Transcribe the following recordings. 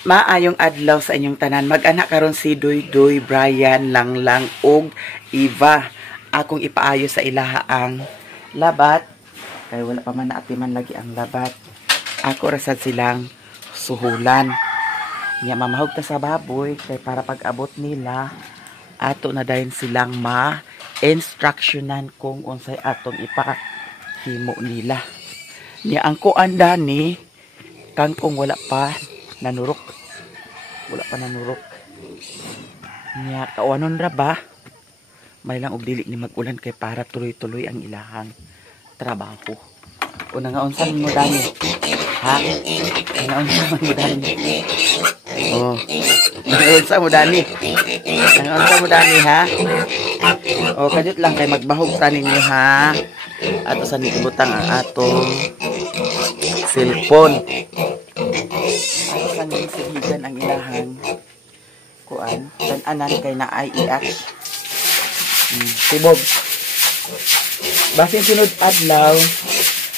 Maayong adlaw sa inyong tanan. Mag-anak karon si Doy, Brian, Langlang, ug Eva. Akong ipaayo sa ilaha ang labat. Kaya wala pa man naatiman lagi ang labat. Ako rasad silang suhulan. Nga mamahog ta sa baboy. Kaya para pag-abot nila, ato na dayon silang ma-instructionan kung unsay atong ipahimo nila. Nga ang kuanda ni kangkong wala pa nanurok. Wala pa nanurok. Nya kawanon ra ba? May lang og dili ni mag-ulan kay para tuloy-tuloy ang ilahang trabaho. Una nga unsan mo dani? Ha? Nga unsan mo dani? Oh. Nga unsan mo dani? Nga unsan mo dani ha? Oh, kadit lang kay magbahog ta ninyo ha. Ato sa nibutang ang atong cellphone. Ang sihigan ang ilahang kuan tan-anan kay naay iak tibog basin sunod adlaw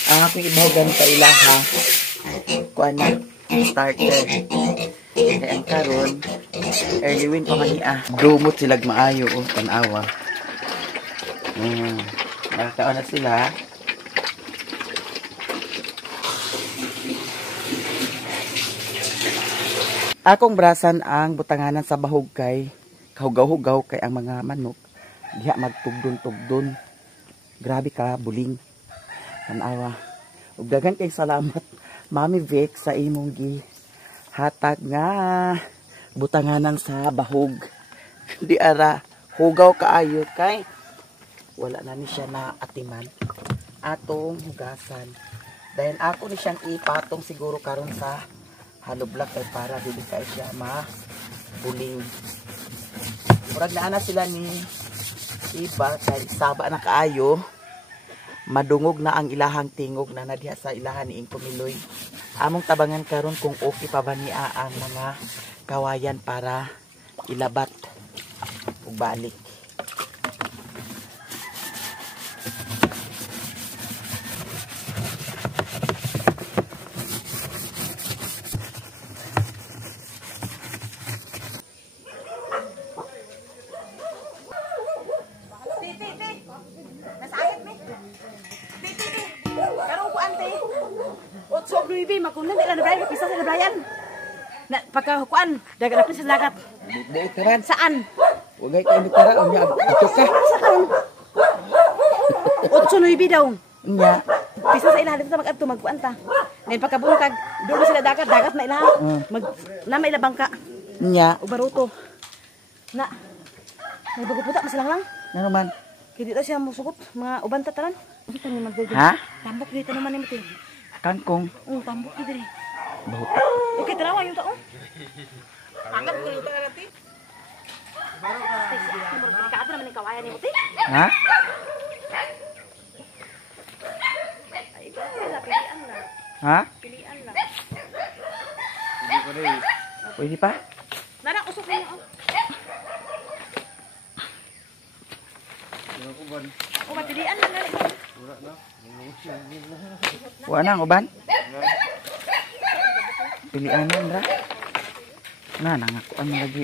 ang akong ibahogan sa ilaha kuan na starter kay ang karon early win pa maniya dumot silag maayo tan-awa nakakaon na sila. Akong brasan ang butanganan sa bahog kay kahugaw-hugaw kay ang mga manok diha magtugdon-tugdon. Grabe ka buling. Tanawa. Ug daghan kay salamat Mami Vic sa imong hatag nga butanganan sa bahog. Di ara hugaw kaayo kay wala na ni siya na atiman. Atong hugasan. Dahil ako ni siyang ipatong siguro karon sa haloblak ay para dili kay siya buling. Murag na ana sila ni Iba kay saba na kaayo. Madungog na ang ilahang tingog na nadiha sa ilahan ni Inkumiloy. Among tabangan karon kung okay pa ba niya ang mga kawayan para ilabat ug balik. Makunan nila na Brian, pisa sa Brian. Na pagkahukuan, dagan na sa dagat. Buitaran. Saan? Wagay kay bitara unya ato ka. Saan? 8-9 daw. Nya. Pisa sa ilaha dito mag-adto magkuan ta. Nen pagkabungkag, doon sila dagat na ilaha. Mag na may labangka. Nya. Ug baruto. Na. May bago puta masilang lang. Ano man? Kaya dito siya musugot mga uban ta tanan. Ha? Tambok dito naman ni Mati. Kangkong. Tambok dito rin. Bahuta. Okay, tarawa yung taong. Angat ko yung taong natin. Delikado naman yung kawayan ni Muti. Ha? Ay, pilian lang. Ha? Pilian lang. Pwede pa? Narang usok mo yung o, matilian lang nga. Wala na, uban? Pilianan ra. Nangakuan mo lagi,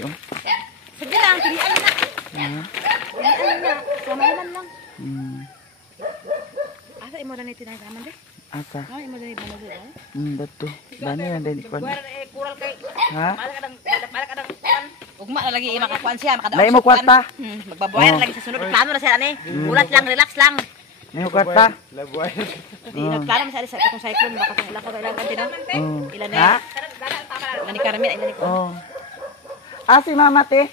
Sige lang, pilian na. Pilian na. Samahan lang. Asa imo na ito nagaman di? Asa? Imo na ito nagaman Dato. Dani na din ikuan. Kural kay. Ha? Malakadang kuan. Ugma na lagi makakuan siya. May mo kwarta? Magbabuhay na lagi sa sunod. Plano na siya, ulat lang, relax lang. May mo kwarta? Di nagplano mo sa itong cyclone. Baka itong ilang ko kailangan din, no? Ilan na ha? Ilan ni Carmen, ilan ni Kuan. Si mama, te.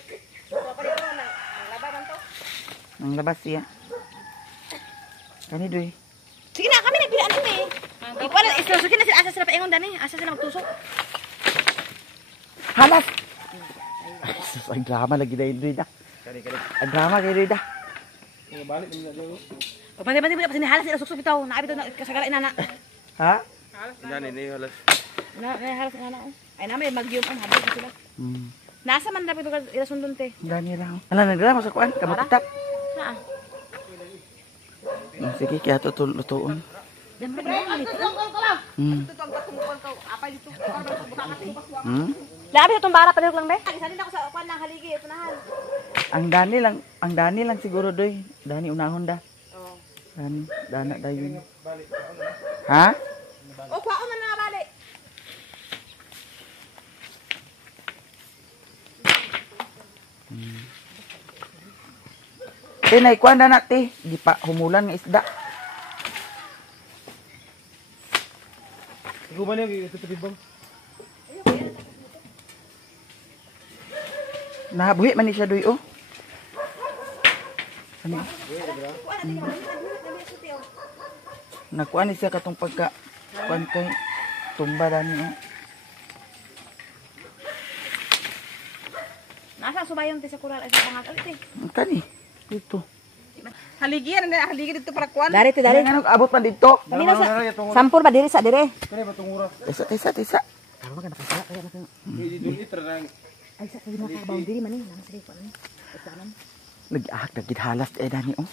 Ang labas siya. Kani, doy. Sige na, kami nagpilaan din eh. Ikuan, isusukin na sila. Asa sila paingon, Dani. Asa sila magtusok. Halas! Ang drama lagi na yun, da. Ang drama kayo, da. Pagpati-pati mo na, pasinihalas sila susok bitaw. Naabito na kasagala inana. Ha? Halas inana. Ay namin, mag-yum on. Habis na sila. Nasa man dapat ito ilasundon, te. Dani lang. Ala, nagdala mo sa kuan. Kamatitak. Saan? Sige, kaya lutuon. Dami na ito. Hmm. Labi sa tumbara pa lang be. Isa din ako sa kwan ng haligi, unahan. Ang Dani lang siguro doy. Dani unahon da. Oh. Dani, dana dayon. Ha? O kuha man na balik. Nay kuan na ti, di pa humulan ng isda. Guban niya tepi bang. Nabuhi man ni siya doy oh. Ano? Nakuha ni siya katong pagka kuan kay tumba dani oh. Nasa subayon ti sa kural ay sa pangat ulit. Kani dito. Haligi na haligi dito para kuan. Dari nga abot man dito. Paminaw sa sampur ba diri sa dire. Kani ba tong oras? Tisa. Tama ka nakasala kaya na. Dito liter lang. Ay sa kina ka boundary man ni, nang sige kuan. Ikanan. Nag-ahak na gidhalas eh dani oh.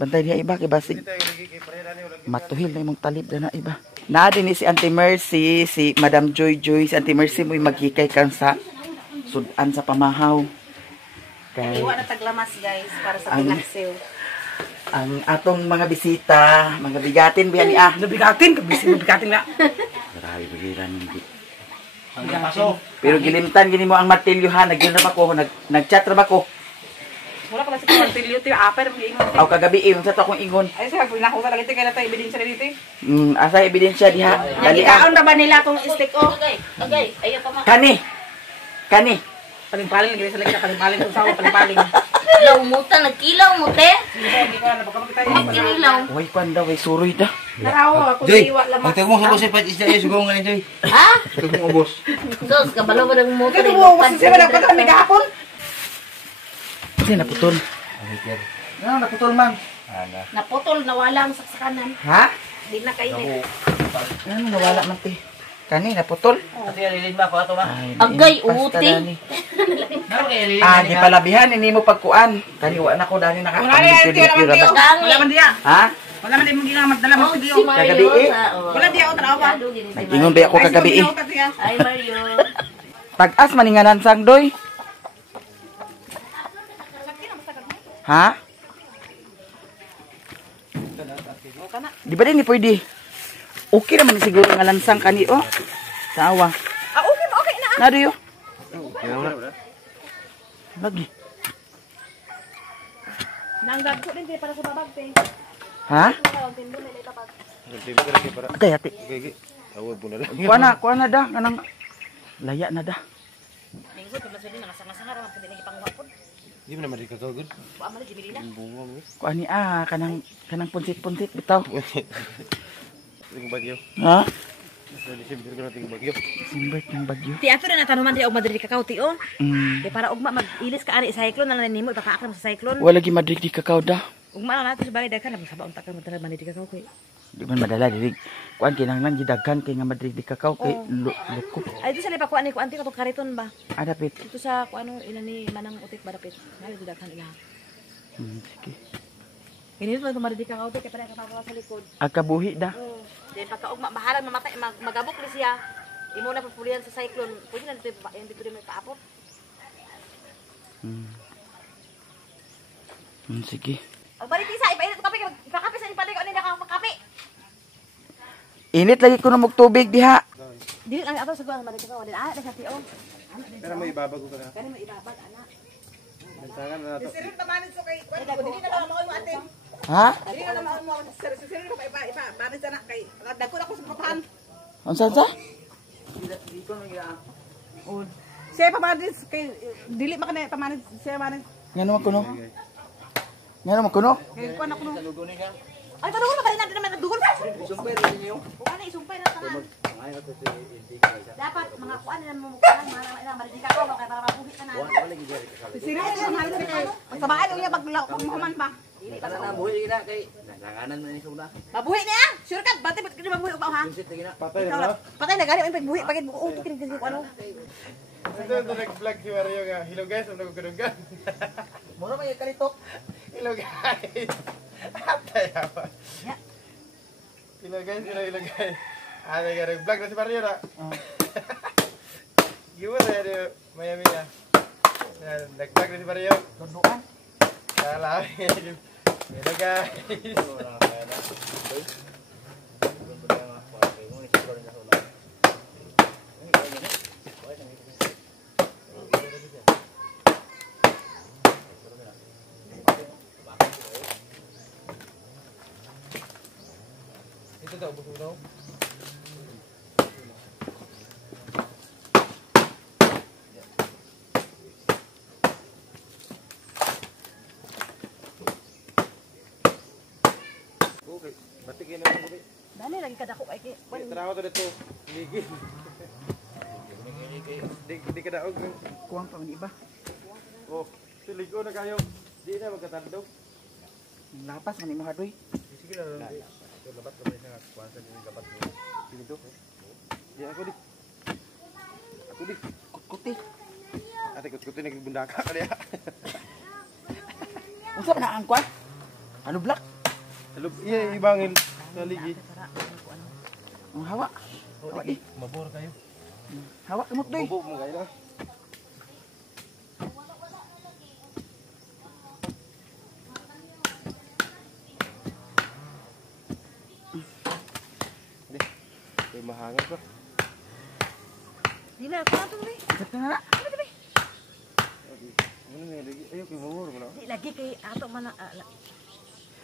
Bantay niya iba kay basig. Kita lagi kay pare dani wala. Matuhil na imong talib na iba. Na din ni si Auntie Mercy, si Madam Joy, si Auntie Mercy mo maghikay kan sa sudan sa pamahaw. Kay Iwa na taglamas guys para sa Ang- pinaksiw. ang atong mga bisita, mga bigatin biya ni ah. Nabigatin, nabigatin na. Grabe bigiran hindi. Ang paso. Pero gilimtan gini mo ang martilyo ha, nagyunam ako, nagchat ra ba ko. Wala pala sa kwartilyo ti aper mo ingon. Aw kagabi sa to akong ingon. Ay sa pinakusa lagi ti kay natay ebidensya dito. Asa ebidensya diha? Dali ah. Nagikaon ra ba nila tong stick o? Okay, ayo pa ma. Kani. Palimpaling lagi sa lagi na palimpaling kung sawa palimpaling. Kilaw mo ta, nagkilaw mo te. Hindi ko na baka makita Magkinilaw. Way panda, way suroy da. Naraw ako Joy, iwa lamang. pagtag mo sa boss pa isda yung sugongan ni Joy. Ha? Pagtag mo ubos. Sos, kabalo ba ng motor? Kaya mo kasi siya wala ka kami kahapon. Kasi naputol. Ano naputol man? Naputol, nawala ang saksakanan. Ha? Di na kainit. Ano nawala man ti? Kani naputol? Ate alilin ba ko ato ba? Agay, basta uti. dani. Naro kay alilin. Di palabihan ini mo pagkuan. Kani wa na ko dani naka. Wala yan, tiyo naman tiyo. Tangi. Wala man diya. Ha? Wala man di mo ginang magdala mo Oh, tiyo. si Mario. Kagabi eh. Wala diya o tanawa. Nag-ingon ba ako kagabi eh. Ay, Mario. Tag-as maninganan sang doy. Ha? Di ba din ni pwede? Okay naman ni siguro nga lansang kani oh. Sa awa. Okay na. Nado yo. Lagi. Nanggag ko din para sa babag te. Ha? Atay ate. Gigi. Awag po na lang. Kuha na da kanang laya na da. Minggo to mas din nakasanga-sanga ra man pwede nang ipangwapon. Di mo naman rin katagod. Wa man di bilina. Bunga mo. Kuha ni kanang punsit-punsit bitaw. Ting bagyo. Ha? Sa December ko na ting bagyo. Simbert ng bagyo. Ti ato na tanuman di og Madrid kakao ti o. Mm. Kay para ugma mag-ilis ka ani cyclone na nimo ipakaakram sa cyclone. Wala gi madrig di kakao da. Ugma na nato sa bagay daghan na sabaon ta ka mo tara Madrid kakao kay. Di man madala dirig. Kuan kinahanglan gidaghan kay nga madrig di kakao kay luko. Ay ito sa lipa kuan ni kuan ti katong kariton ba. Adapit. Ito sa kuano ina ni manang utik ba dapit. Nali daghan ila. Sige. Ganito man Madrid kakao ti kay para ka sa likod. Agkabuhi da. Oh. Then pagka ugma bahalan mamatay magabok ni siya. Imo na papulian sa cyclone. Pwede na dito yung dito may paapot. Sige. Ang balik isa ipainit ko kape ipakape sa impalay ko ani nakakape. Init lagi ko na mog tubig diha. Dili ang ato sa kuan Madrid kakao din ah sa tiyo. Pero may ibabag ko ka na. Kani may ibabag ana. Lansangan na nato. Sirin tamanin so kay kuan ko dili na lang mao mo ate. Ha? Dili na lang mao mo sirin ko pa iba paano sana kay dagko na ko sa putahan. Unsa sa? Siya pamanin kay dili man kanay pamanin siya manin. Ngano man kuno? Ngano man kuno? Kay kuan ako no. Ay tanong mo kanina naman nagdugol. Isumpay rin niyo. Kuan isumpay na tanan. Dapat mga kuan na mo kuan mga Madrid kakao kay para mabuhi ka na. Sirin na mahal ni ano. Sabaan unya pagmuhuman pa. Buhi na kay langanan man ni suna. Mabuhi niya. Sure ka bati kini mabuhi ugma ha. Patay na ba? Patay na gani ang pagbuhi pagid buo kini kini ano. Ito nag-vlog si Mario nga. Hello guys, ano ko kudugan? Mura may kalitok. Hello guys. Atay apa? Hello guys. Ate ka nag-vlog na si Mario na. Gimana ya di Miami ya? Ya, nag-vlog na si Mario. Tunduan. Salah. Hello guys. Ito daw, busog daw. Okay, batik yun ang gabi. Dali lagi ka dako kay Tarawa to dito. Ligid. Di ka daog. Kuwang pa man iba. Oh, siligo na kayo. Di na magkatandog. Lapas man imo hadoy. Sige na. Ito labat ko sa kuwansa din labat ko. Dito. Di ako di. Ako di. Kuti. Ate kut-kutin nagbundaka kaya. Unsa man ang kwan? Ano black? Hello, iya ibangin sa ligi. Ang hawa. Hawa di. Mabor kayo. Hawa kamot doy. Bobo mo kayo na. May mahangin ko. Dili ako nato ni. Ito na. Ano nga lagi? Ayaw kayo mabor mo na. Di lagi kay ato man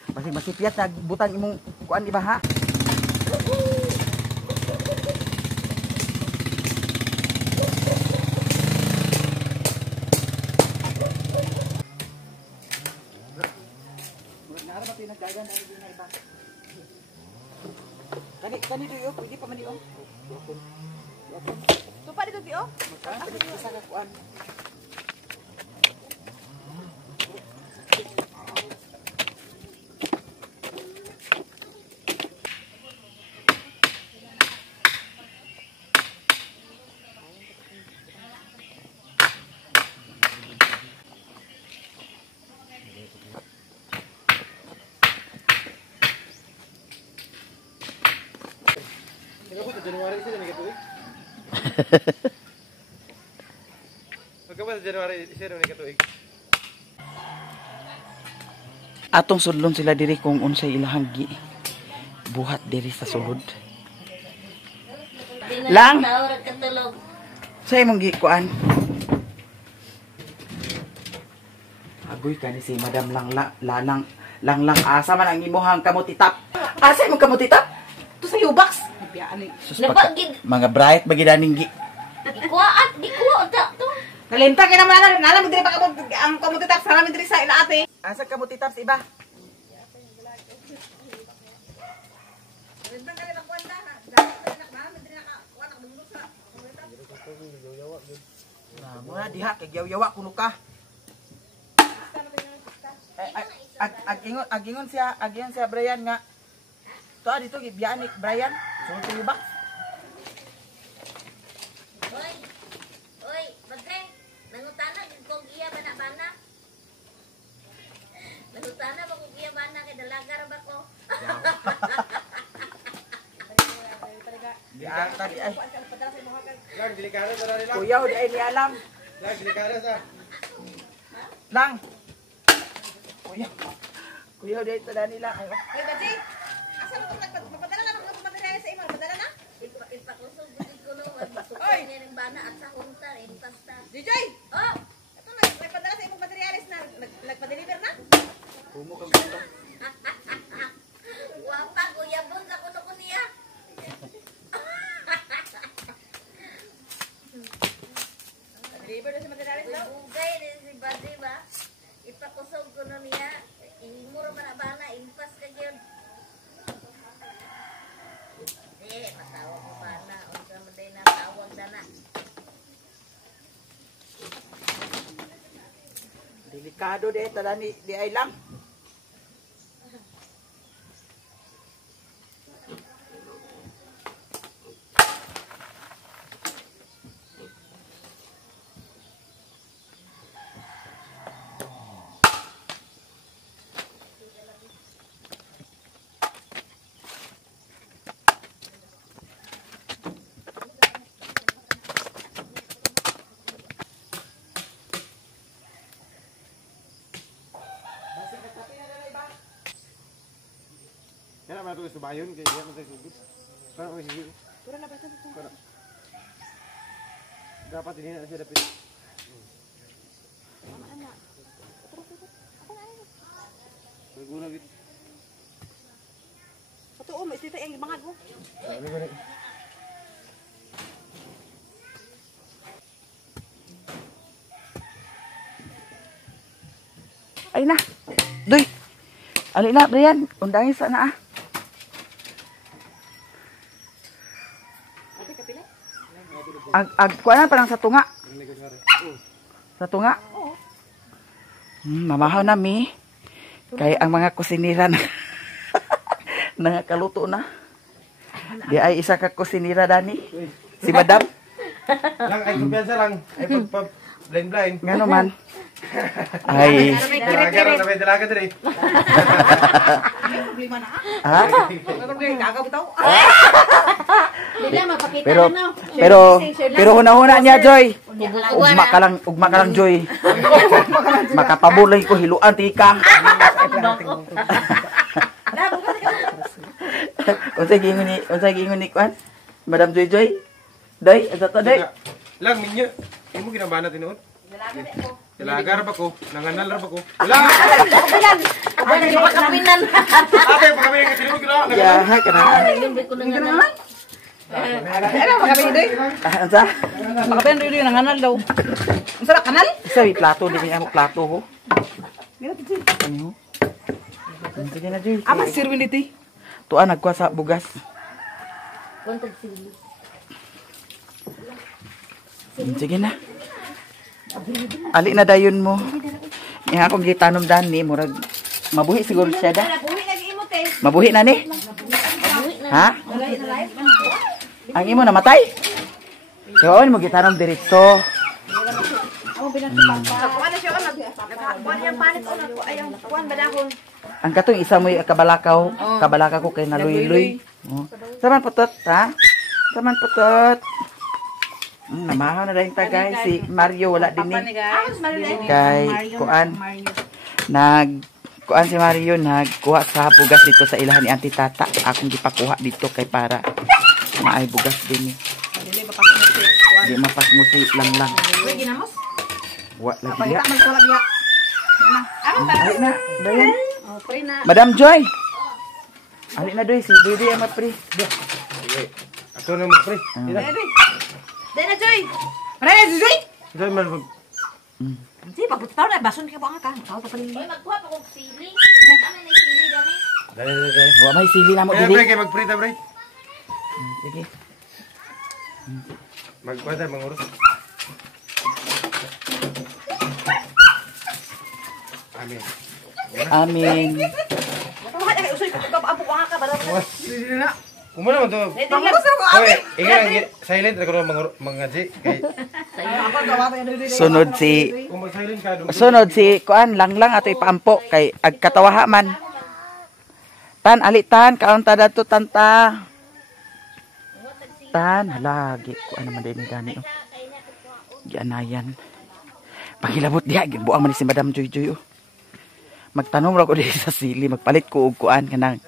Basi masipyat nagbutang imong kuan iba ha. Nara ba pinagdagan ani din iba? Kani doyo, pwede pa man diyon. Tupa dito ti oh. Isa ka kuan. Ikaw sa January sila may katuig? Pagka sa January sila may katuig? Atong sudlon sila diri kung unsay ilahang gi buhat diri sa sulod. Lang. Tawag katulog. Sa imong gi kuan. Agoy ka ni si Madam lang asa man ang imuhang kamutitap. Asa imong kamutitap? To sa ubaks. Biani. Napagid. Mga bright magidaning gi. Ikuwaat, di kuwa ta to. Nalimta kay naman nalam diri pa ang kamutitap sa namin diri sa ila ate. Asa kamutitap sa iba? Mga diha kay yaw-yawa kuno ka. Agingon siya Brian nga. To dito gibiyan ni Brian. Sulti ba? Oy, Badre, nangutana gid kog iya bana-bana. Nangutana ba kog iya bana kay dalagar ba ko? Di ata di ay. Lag, delikado sa nila. Kuyaw di ay ni alam. Lag, delikado sa. Lang. Kuyaw di ay tada nila. Ay, Ay baji. Asa mo magpadala na mga materials sa imo? Padala na? Ipakusog gid ko no, magsukay ni ning bana at sa hunta in pasta. DJ. Oh, Ito nagpadala sa imong materials na nagpa-deliver na? Kumo kang ganda. wapa kuya bon sa kuno ko niya. Deliver na sa materials daw. Bugay din si Badre ba? Ipakusog ko no niya. Imuro man na bana impas ka gyud. Matawag mo bana unsa man day na tawag dana. delikado di ay tada ni di ay lang. ato sa bayon kay diya man tayo sugod. Para ko sige. Pura na ba ito? Dapat hindi na siya dapat. Guna gid. Totoo, may sita yung bangag mo. Sabi ko ni. Ay na. Doy. Ali na, Brian. Undangin sa na ah. Kuanan parang sa tunga. Sa tunga. Mamahaw na mi. Kaya ang mga kusinira na nangakaluto na. Di ay isa ka kusinira dani. Si Madam. Lang ay kumpiyansa lang. Ay pag blind. Ngano man. Ay. Dalaga dire. Problema na. Ha? Gagaw bitaw. Bigla mapakita Pero na, no? pero huna-huna niya, Joy. Ugma ka lang, Joy. Makapabulay ko hiluan tika. Unsay gingon ni kuan? Madam Joy Joy. Day, ato to day. Lang minyo. Imo ginabana tinuod. Dalaga ra ba ko? Nanganal ra ba ko? Wala. Abang di pa kapinan. Ate pa kami nga tinuod gina. Ya, ha kana. Limbi ko na nga. Ansa? Makapen rin yung nanganal daw. Ang sarap kanal? Sabi plato di mo plato ho. Ani ho? Sige na Joy. Ama servility. Tuan nagkuha sa bugas. Kontag sili. Sige na. Ali na dayon mo. Nga akong gitanom dani murag mabuhi siguro siya da. Buhi lagi imo te. Mabuhi na ni? Ha? Ang imo namatay? Kawan mo gitanom diretso. Kuan na siya on kuan yang panit on ayang kuan badahon. Ang katong isa mo kabalaka ko kay naluy-luy. Oh. Saman putot, ha? Saman putot. Namahaw na dahil tagay. Si Mario wala din eh. Kay kuan. Kuan si Mario nagkuha sa bugas dito sa ilahan ni Auntie Tata. Akong gipakuha dito kay para maay bugas din eh. Di mapas mo si lang. Uy ginamos. Wa lagi Pagita ya. magkulag ya. Ali na, dayan. Oh, pre na. Madam Joy. Ali na doy si Dede ang mapri. Sige. Ato na mo pre. Dena Joy. Pre Joy. Dai man pag Hindi pagputaw na bason ka ba ka? Tao to pali. Oy, magkuha pa kong sili. Kami na sili dami. dai. Wa may sili na mo Pre dili. kay magprita pre. Sige. Magkwata mangurus. Amin. Amin. Kuha na kay usoy ko apo ka ba? Sige na. Kumana man to. Panguso ko Okay, ingat silent ako mga G kay Sunod si kung mag-silent ka dum. Sunod si kuan lang ato ipaampo kay agkatawaha man. Tan alitan kaon ta dato tanta. Tan halagi kuan naman din gani oh. Gianayan. Pagilabot diha gibuang man si Madam Joy Joy oh. Magtanom ra ko di sa sili magpalit ko og kuan kanang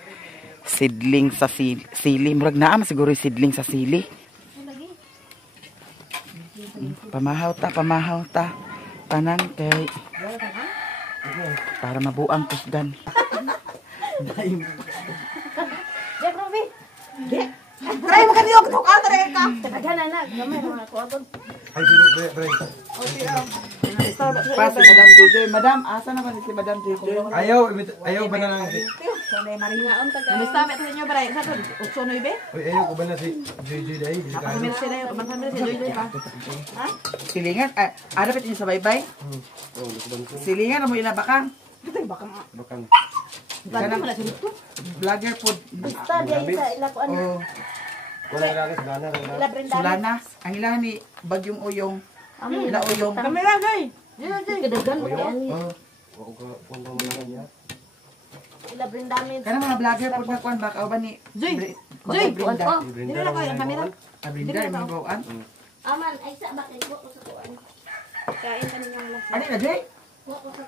sidling sa sili. Murag naa siguro sidling sa sili. Pamahaw ta. Tanan kay para mabuang kusgan. Dek Robi. Dek. Try mo kaniyo ko ka try ka. Tagana na, gamay mga kuha ko. Ay dili pre. Pa si Madam Joy Joy. Madam, asa na ba si Madam Joy Joy? Ayaw ba na lang. Sonay maringaon taga. Namista met sa inyo bare. Sa to 8-9. Uy, ayaw ko ba na si Joy dai. Pamilya sila yung pamilya si Joy pa. Ha? Silingan, ada pa niyo sa baybay? Silingan mo ilabakang. Dito baka Bakang. Kanang wala dito. Vlogger food. Basta diya sa ilakuan. Oh, Wala lang sa gana ra. Ila Brenda. Sulana. Ang ilahan ni Bagyong Uyong. Ila Uyong. Kamera gay. Kadagan mo ani. Wa ko kung mo lang niya. Ila Brenda min. Kana mga vlogger food nga kuan baka ba ni Joy. Joy. Kuan ko. Dili na ko yung kamera. Abrinda imong bawaan. Aman ay sa bakit ko sa kuan. Kain ka ninyong lang. Ani na Joy? Wa ko sa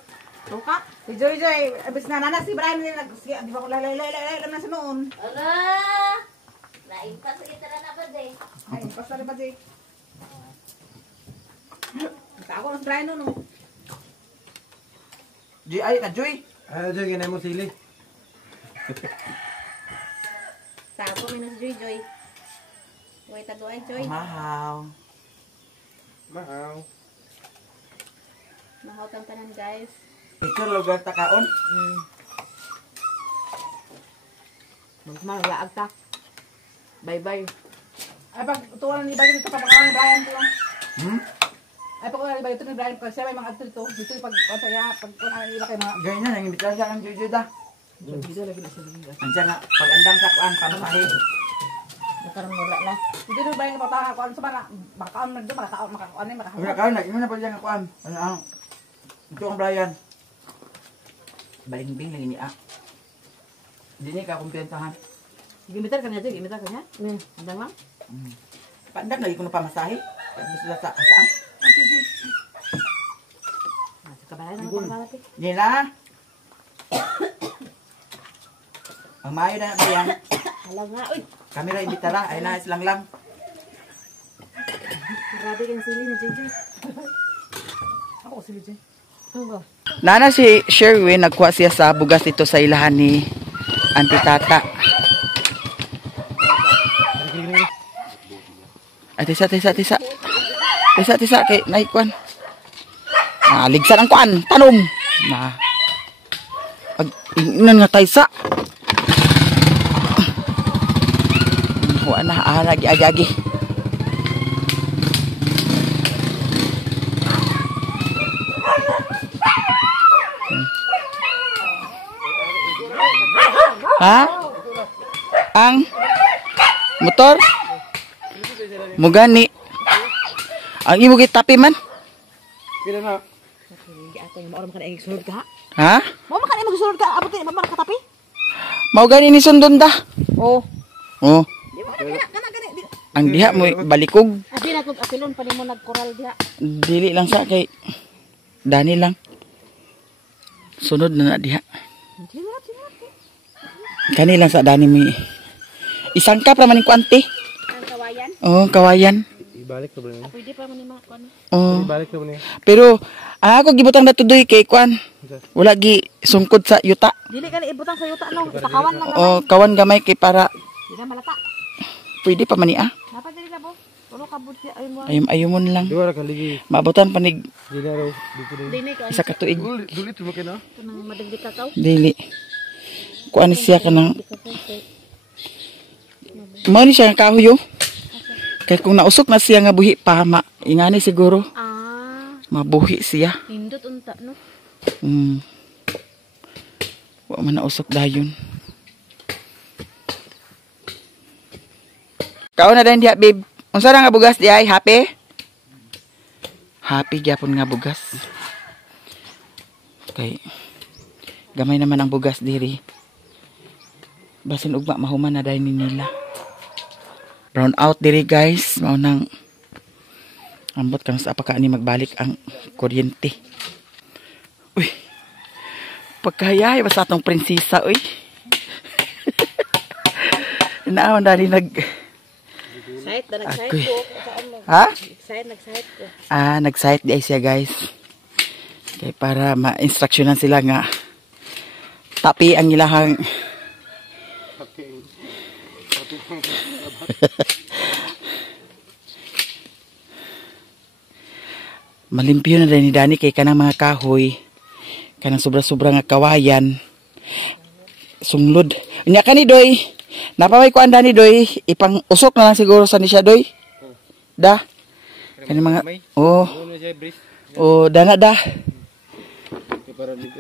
Tuka. Si Joy Joy, abis na nana si Brian nila di ba ko lay na sa noon. Ala! Lain pa sa kita na ba, Jay? Ay, pasal ba Joy? Ako na si Brian no. Joy, ay na Joy. Joy, ganay mo sili. Sako mi na si Joy Joy. Wait, taduay Joy. Mahaw. Mahaw. Mahotang tanan guys. Ito lugar takaon. Magmalaag ta. Bye-bye. Ay, pag tuwan ni Brian ito, papakawan ni Brian ito. Ay, pag ni Brian ito ni Brian, pag siya may mga adto ito, dito pag saya, pag ila kay mga... Ganyan na, nangimbitahan siya ng Jojo da. Dito lagi na siya. Andiyan nga, pag andang sakuan, pamasahe. Nakaroon wala na. Dito ni Brian ipatahan ko, ano sa mga, makakaon na doon, makakaon na, makakaon. Wala kaon, nag-iwan na pa dyan akuan. Ano ang... Ito ang Brian. Balingbing lang ini ah. Hindi niya kakumpiyansahan. Gimitar kanya Joy, gimitar kanya. Andang lang. Pandang lagi ko na pamasahe. Gusto na saan? Kabayan na pagkakalati. Nila. Ang mayo na Brian. Hala nga, uy. Kami na imbitara, ay na islang lang. Grabe kang sili ni Joy Joy. Ako sili Joy. Ano ba? Nana si Sherwin, nagkuha siya sa bugas ito sa ilahan ni Auntie Tata. Ay, tisa, kay naikuan. Ligsan ang kuan, tanom. Na, pag ingnan nga taysa. Huwag na, lagi. Ha? Ang motor? Mugani. Ang imo gitapi man? Kira na. Ato yung maoram ka na sulod ka ha? Ha? Mama ka na magsulod ka, abot din, mama nakatapi? Mao gani ni sundon da. Oo. Oh. Di ba kana gani? Ang diha mo balikog. Abi na kung apilon pa mo nagkoral diha. Dili lang sa kay Dani lang. Sunod na diha. Di ba? Kani lang sa Dani mi. Isang ka pra maning kuante. Ang kawayan. Oh, kawayan. Ibalik na ba niya? Pwede pa man ni mga kuan. Oh. Ibalik na ba niya? Pero ako gibutang na tudoy kay kuan. Wala gi sungkod sa yuta. Dili ka na ibutang sa yuta no, takawan lang Oh, kawan gamay kay para Di na malata. pwede pa man ni ah. Dapat dili na bo. Ulo ka bud siya ayun mo. Ayumon lang. Dua ra ka ligi. Maabutan panig Dili na raw. Dito rin. Dili ka isa ka tuig. Dulit mo kina. kanang madagdi kakaw. Dili. Kuan siya kanang mao ni siya nga kahoy oh. Kay kung nausok na siya nga buhi pa ingani siguro mabuhi siya. Indot unta no. Wa man nausok dayon. Kaon na din diha babe. Unsa ra nga bugas di ay happy? Happy gyapon nga bugas. Kay gamay naman ang bugas diri. Basin ugma mahuman na dayon nila. Brown out diri guys, mao nang ambot kang sa apaka ni magbalik ang kuryente. Uy. Pagkayay basta atong prinsesa uy. Naawon dali Site na Ako'y- nag-site ko. Saan mo? Ha? Nag-site ko. Nag-site di ay siya guys. Kay para ma-instructionan sila nga tapi ang ilahang malimpyo na rin ni Dani kay kanang mga kahoy kanang sobra-sobra nga kawayan sunglod nya kani doy napaway ko ang Dani doy ipang usok na lang siguro sa ni siya doy da kani mga oh Ano siya bris? oh dana da Para dito.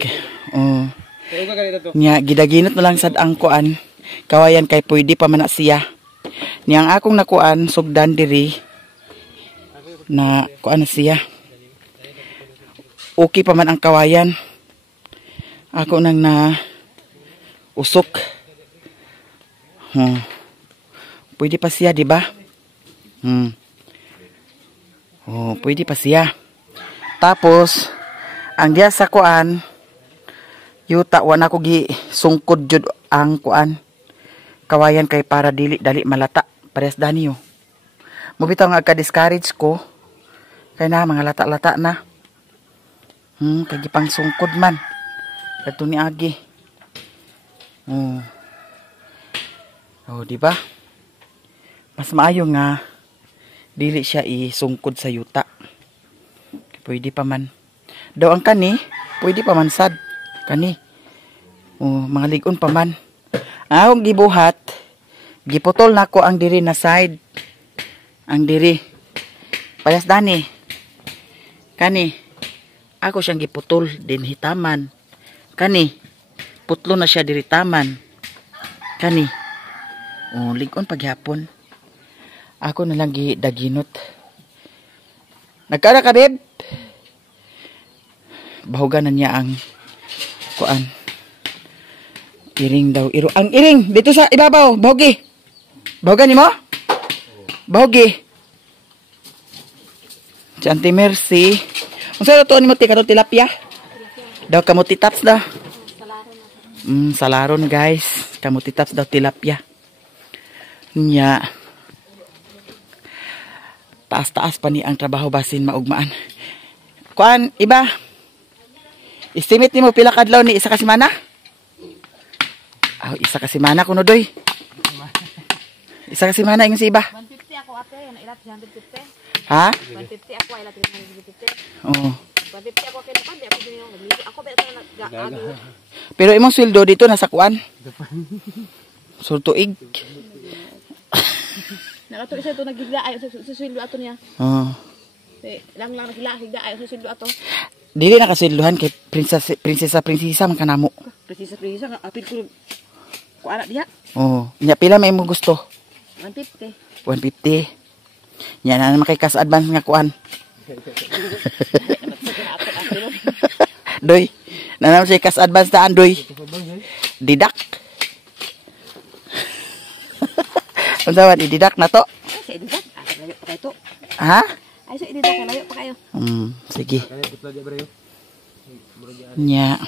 oh Pero ka kanina to. nya gidaginot na lang sad ang kuan kawayan kay pwede pa man na siya niyang akong nakuan sugdan diri na kuan na siya okay pa man ang kawayan ako nang na usok pwede pa siya di ba pwede pa siya tapos ang diya sa kuan yuta wa na ko gi sungkod jud ang kuan kawayan kay para dili dali malata pares dani yo. Mubitaw nga ka-discourage ko kay na mga lata-lata na. Kay gipang sungkod man. Kadto ni agi. Oh, di ba? Mas maayo nga dili siya isungkod sa yuta. Pwede pa man. Daw ang kani, pwede pa man sad. Kani. Mga ligon pa man. Akong gibuhat, giputol na ko ang diri na side. Ang diri. Payas dani. Kani. Ako siyang giputol din hitaman. Kani. Putlo na siya diri taman. Kani. Ligon paghapon. Ako na lang daginot. Nagkara ka, babe? Bahugan na niya ang kuan. Iring daw. Ang iring! Dito sa ibabaw. Bahugi. Bahugan ni mo? Bahugi. Si Auntie Mercy. Kung saan ito ni mo tika tilapia? Daw kamuti taps daw. Salaron guys. Kamuti taps daw tilapia. Nya. Taas-taas pa ni ang trabaho basin maugmaan. Kuan, iba. Estimate ni mo pila kadlaw ni isa ka semana? Isa ka semana kuno doy. Isa ka semana ingon si iba. 150 ako ate, ilat 150. Ha? 150 ako, ilat 150. Oo. 150 ako kay napan, di ako din yung nagligo. Ako ba ito nag-agi. Pero imong sweldo dito nasa kuan? Surtuig. Nakato isa ito nagigla ayo sa sweldo ato niya. Oo. Lang nagigla ayo sa sweldo ato. Dili na kasilduhan kay prinsesa man kanamo. Prinsesa nga apil ko kuana diha. Oo. Nya pila may mo gusto? 150. 150. Nya na naman kay kas advance nga kuan. Doy. Na naman siya kas advance taan doy. Didak. Unsa man ididak na to? Ay sa ididak, layo pa kayo to. Ha? Ay sa ididak layo pa kayo. Sige. Nya.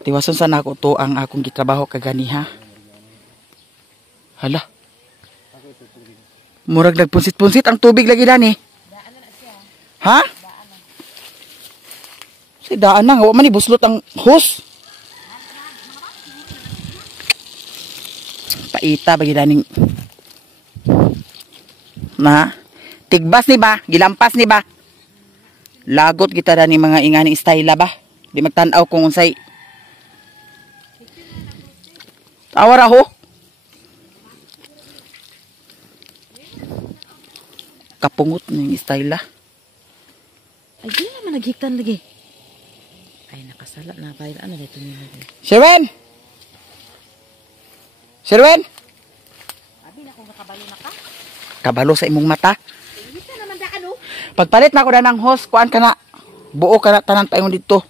Tiwason sa nako to ang akong gitrabaho kagani ha. Hala. Murag nagpunsit-punsit ang tubig lagi dani. Ha? Si daan na, wa man ni buslot ang hose. Paita bagi daning na tigbas ni ba, gilampas ni ba. Lagot kita dani mga ingani style ba. Di magtan-aw kung unsay. Awara ho. Kapungot ning style. Ay di naman naghiktan lagi. Ay nakasala na pa ano dito niya. Sherwin! Sherwin! Abi na kung nakabalo na ka. Kabalo sa imong mata. Hindi ka naman daan oh. Pagpalit na ko na ng hose, kuan ka na. Buo ka na tanan paingon dito.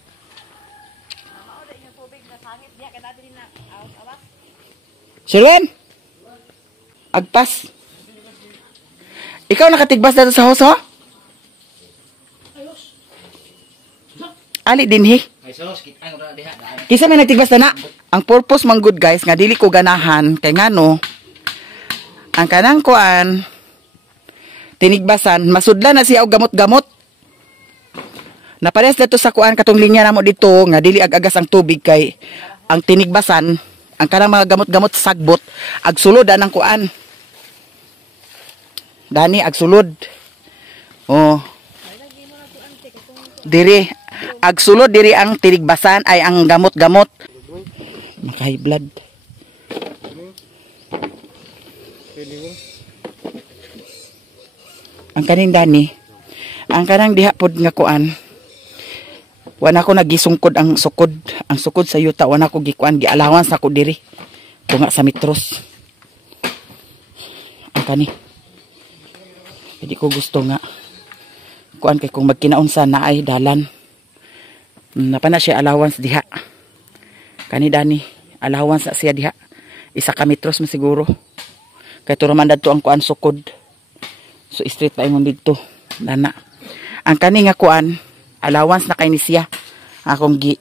Sherwin! Agpas. Ikaw nakatigbas dito sa hose, ho? Ali dinhi. Ay sos, kita ko na diha. Kisa may nagtigbas na. Ang purpose man good guys nga dili ko ganahan kay ngano ang kanang kuan tinigbasan masudlan na siya og gamot-gamot. Napares dito sa kuan katong linya namo dito nga dili ag-agas ang tubig kay ang tinigbasan ang kanang mga gamot-gamot sagbot agsulod anang kuan. Dani agsulod. Oh. Diri agsulod diri ang tinigbasan ay ang gamot-gamot. Maka-high blood. Ang kaning dani, ang kanang diha pod nga kuan. Wana ko nagisungkod ang sukod sa yuta wana ko gikuan gialawan sa ko diri. Tunga sa metros. Ang kani. Hindi ko gusto nga kuan kay kung magkinaunsa na ay dalan. Napana siya allowance diha. Kani dani, allowance sa siya diha. Isa ka metros man siguro. Kay turaman dadto ang kuan sukod. So straight pa ingon didto. Nana. Ang kani nga kuan, allowance na kay ni siya. Akong gi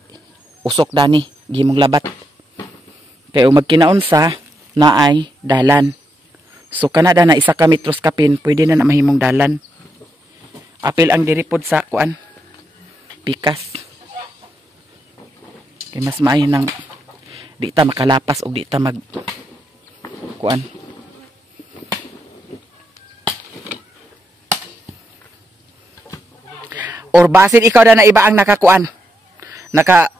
usok dani gimong labat. Kay magkinaunsa naay dalan. So kanada na isa ka metros kapin, pwede na mahimong dalan. Apil ang diripod sa kuan pikas. Kay mas maayo nang di ta makalapas o di ta mag kuan. Or basin ikaw na iba ang nakakuan. Naka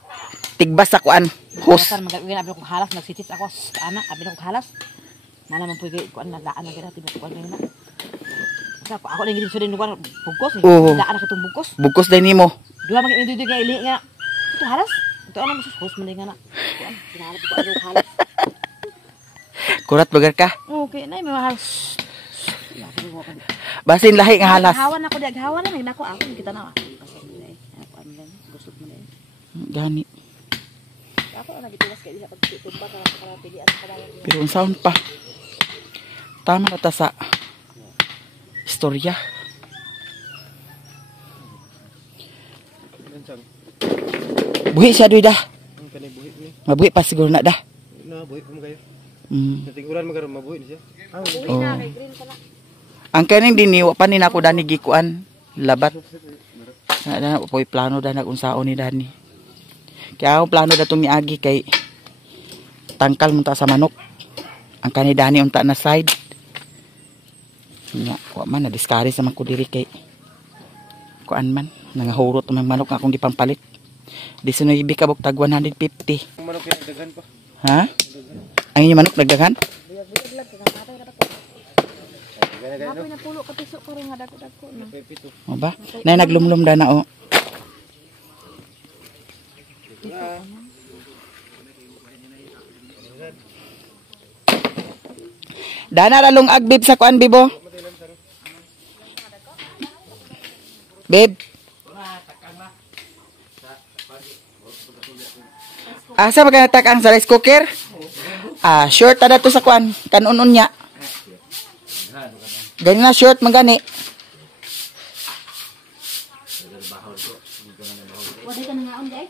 tigbas sa kuan. Hos. Magagawin abi ko halas nagsitit ako sa ana, abi ko halas. Nana man puy kuan na daan na gid tibi kuan na. Ako lang gid sudin kuan bugkos. Daan na kitong bugkos. Bugkos din nimo. Dua magit ni nga ili nga. Ito halas. Ito ano mas hos man nga na. Kuan ginahalap ko ano halas. Kurat bagar ka. Okay, nay may halas. Basin lahi nga halas. Hawan ako di hawan na nako ako kita na. Gusto mo na. Gani. Ako na gituwas kay diha pag tumba para pilian ka daw. Pero unsaon pa? Tama na ta sa istorya. Buhi siya doy dah. Ang kanay buhi ni. Mabuhi pa siguro na dah. Na buhi ko kayo. Mm. Nating magaron mabuhi ni siya. Uwi na kay green pala. Ang kaning dini wa pa ni nako dani gikuan labat. Na poy plano da nagunsaon ni dani. Kaya ang plano datong miagi kay tangkal munta sa manok. Ang kani dani unta na side. Nya wa man na discourage sa man ko diri kay kuan man nangahurot man manok nga akong gipampalit. 19 kabog tag 150. Ang manok yung daghan pa. Ha? Ang inyong manok nagdaghan? Ako na pulo ka piso ko rin nga dako-dako na. O ba? Na naglumlum da na o. Dana lalong agbib sa kuan bibo. Babe. Asa ba kanatak ang sa rice cooker? Short tada to sa kuan. Kanunon niya. Gani na short magani. Wala ka nga on day.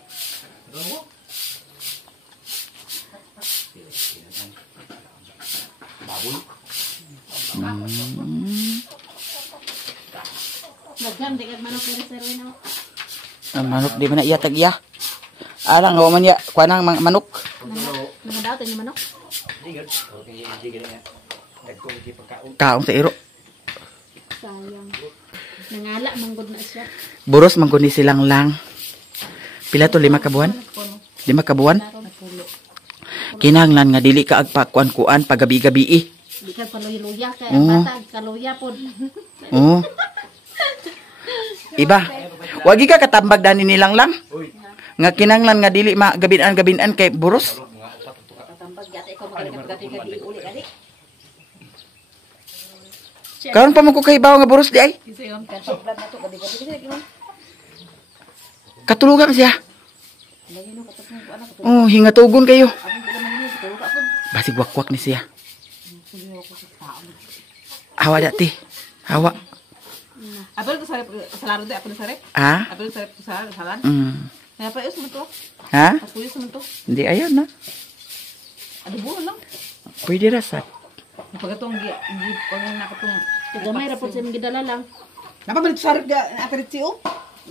Daghan daghan manok pero serwe na. Ang manok di man na iya tag iya. Alang nga man ya kuanang manok. Mga daw tayo manok. Kaong sa iro. Sayang. Nangala manggod na siya. Buros mangguni silang lang. Pila to 5 ka buwan? 5 ka buwan? Kinahanglan nga dili ka agpakuan-kuan pagabi-gabi. Di ka paluya-luya kay ang bata kaluya pod. Oo. Iba. Wagi ka katambag dani nilang lang. Nga kinahanglan nga dili magabinan kay buros. Katambag yata ikaw magalit ka di uli gali. Karon pa mo ko kay bawo nga buros di ay. Kasi yon ka sobrang na to gabi-gabi kasi Katulugan siya. lagi no katok mo anak ko. Oh, hingatugon kayo. Ako ko man ni tulog ako. Basig wakwak ni siya. Hawa dati. Hawa. Apel ko sa laro de apel sa rep. Ha? Apel sa salan. Kaya pa mo to. Ha? Apuyos mo to. Hindi ayan na. Adobo lang. Pwede rasat. Pagkatong pag nakatong gamay ra pod sa mga gidala lang. Napabalik sa rep da atritio.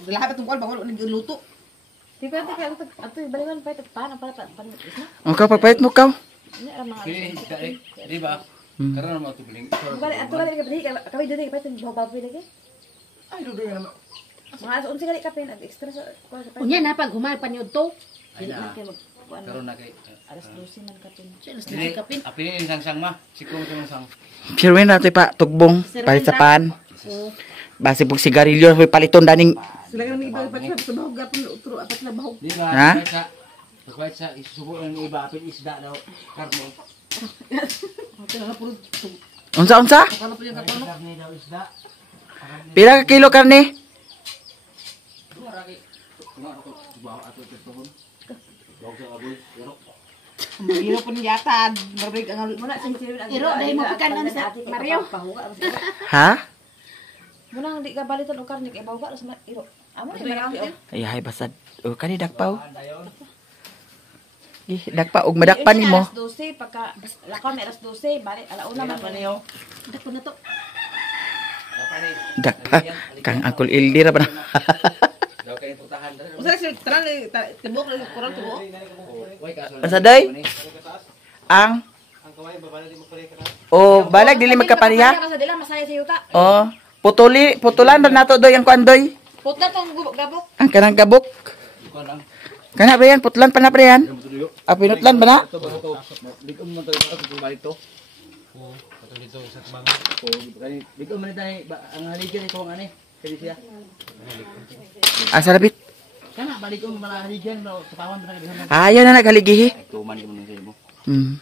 Lahat atong kuan bawal nagluto. Tika ato baliwan pa paano para isna. Ang kapapait mo kaw. Ini ra mga Di ba? Karon mo tubuling. Bali ato gali ka bali kami dili pa itong baboy lagi. Ay do na. Mga aso unsa gali ka pin extra sa kuan sa Unya na pag humay pa niyo to. Dili na kay kuan. Karon na kay. Alas 12 man ka pin. Dili kapin. Apin ni sang-sang ma. Sikong tong sang. Sirwin natin pa tugbong. Palit sa pan. Basi pag sigarilyo, may paliton daning. Sila nga ni iba pa sa bahog gapon utro apat na bahog. Di ba? Ha? Pagkait sa isubo ng iba apin isda daw. Karne. Unsa? Kala po yung kapono. Karne daw isda. Pila ka kilo karne? Iro pun yata berbeg ang muna sa Iro dahil mo pikanan sa Mario. Ha? Muna di ka balitan og karne kay bahog sa iro. Amo ni lang. Ay, basad. O, kani dakpaw. Dagpa og madakpan nimo. Alas 12 pagka lakaw may alas 12 balik alauna man niyo. Dako na to. Dagpa kang Uncle Ildi ra ba na? Usa si tanan tibok kurang tibok. Asa day? Ang Oh, balag dili magkapareha. Sa dila masaya sa yuta. Oh, putulan ba nato doy ang kuan doy? Putna tong gabok. Ang kanang gabok. Kana ba yan? Putlan pa na pre yan? Pinutlan ba na? Bigom mo to ito balik to. Oo, katong dito sa tabang. Oo, kani bigom man tayo ang haligyan ito ang ani. Kani siya. Asa labit? Kana balik ko man haligyan sa pawan pa na. Ayaw na naghaligihi. Tuman mo nang sa imo. Hmm.